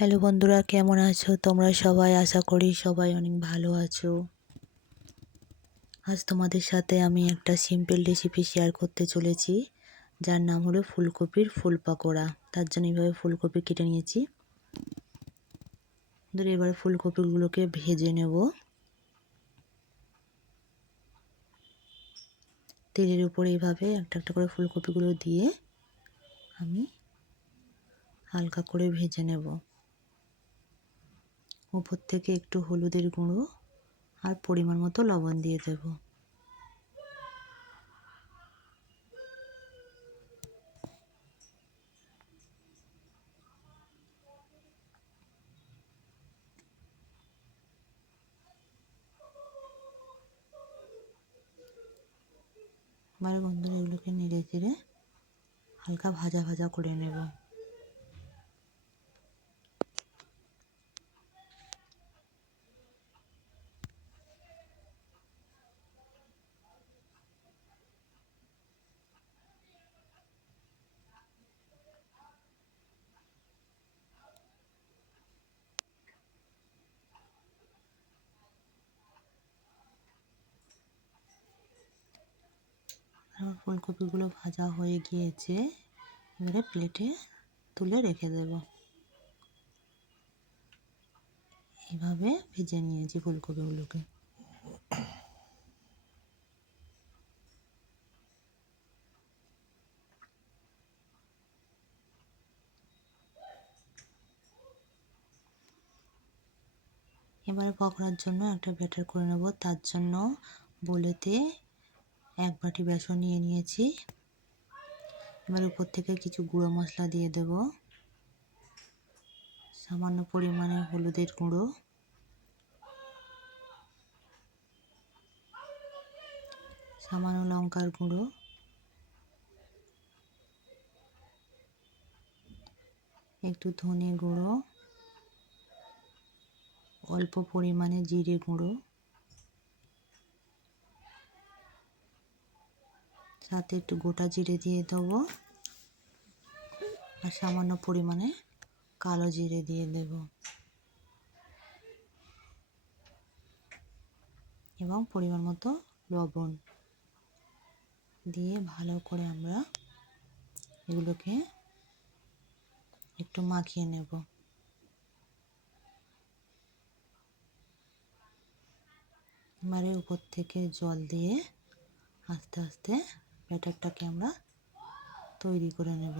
Hello বন্ধুরা, কেমন আছো? তোমরা সবাই? আশা করি সবাই অনেক ভালো আছো। আজ তোমাদের সাথে আমি একটা সিম্পল রেসিপি শেয়ার করতে চলেছি, যার নাম হলো ফুলকপির ফুল পাকোড়া। তার জন্য এইভাবে ফুলকপি কেটে নিয়েছি। ধরে এবারে ফুলকপিগুলোকে ভেজে নেব। তেলের উপরে এইভাবে একটা একটা করে ফুলকপিগুলো দিয়ে আমি হালকা করে ভেজে নেব। উপর থেকে একটু হলুদের গুঁড়ো আর পরিমাণ মতো লবণ দিয়ে দেব। এবারে বন্ধুরা এগুলোকে নেড়ে চেড়ে হালকা ভাজা ভাজা করে নেব আমার ফুলকপিগুলো ভাজা হয়ে গিয়েছে, এবারে প্লেটে তুলে রেখে দেব। এইভাবে ভেজে নিয়েছি ফুলকপিগুলোকে। এবারে পকোড়ার জন্য একটা ব্যাটার করে নেব, তার জন্য বলেতে এক বাটি বেসন নিয়ে নিয়েছি। এবার উপর থেকে কিছু গুঁড়ো মশলা দিয়ে দেব। সামান্য পরিমাণে হলুদের গুঁড়ো। সামান্য লঙ্কার গুঁড়ো। একটু ধনে গুঁড়ো। অল্প পরিমাণে জিরে গুঁড়ো। সাথে একটু গোটা জিরে দিয়ে দেবো। আর সামান্য পরিমাণে কালো জিরে দিয়ে দেব। এবং পরিমাণ মতো লবণ দিয়ে ভালো করে আমরা এগুলোকে একটু মাখিয়ে নেব। এবারে উপর থেকে জল দিয়ে আস্তে আস্তে ব্যাটারটাকে আমরা তৈরি করে নেব।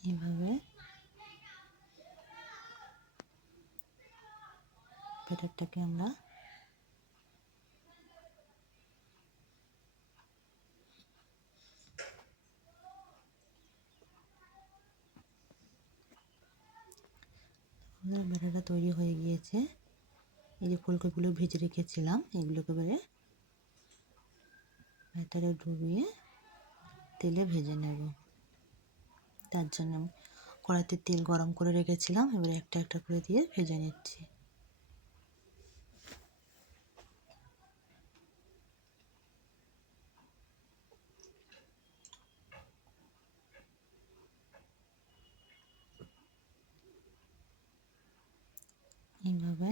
এভাবে ব্যাটারটাকে আমরা ব্যাটাটা তৈরি হয়ে গিয়েছে। এই যে ফুলকপিগুলো ভেজে রেখেছিলাম, এগুলোকে এবারে ব্যাটারে ডুবিয়ে তেলে ভেজে নেব। তার জন্য কড়াইতে তেল গরম করে রেখেছিলাম, এবারে একটা একটা করে দিয়ে ভেজে নিচ্ছি। এইভাবে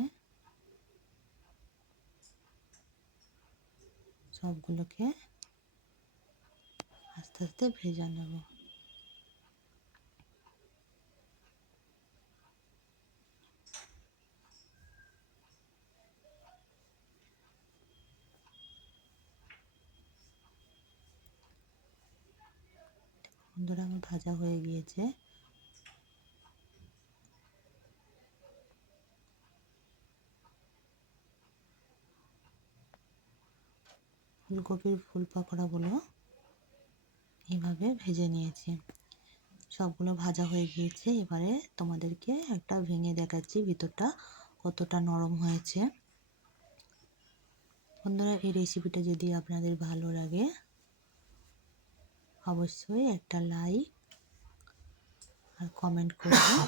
সবগুলোকে আস্তে আস্তে ভেজে নেব। বন্ধুরা আমার ভাজা হয়ে গিয়েছে। ফুলকপির ফুল পাকোড়াগুলো এইভাবে ভেজে নিয়েছি। সবগুলো ভাজা হয়ে গিয়েছে। এবারে তোমাদেরকে একটা ভেঙে দেখাচ্ছি, ভিতরটা কতটা নরম হয়েছে। বন্ধুরা, এই রেসিপিটা যদি আপনাদের ভালো লাগে, অবশ্যই একটা লাইক আর কমেন্ট করবেন।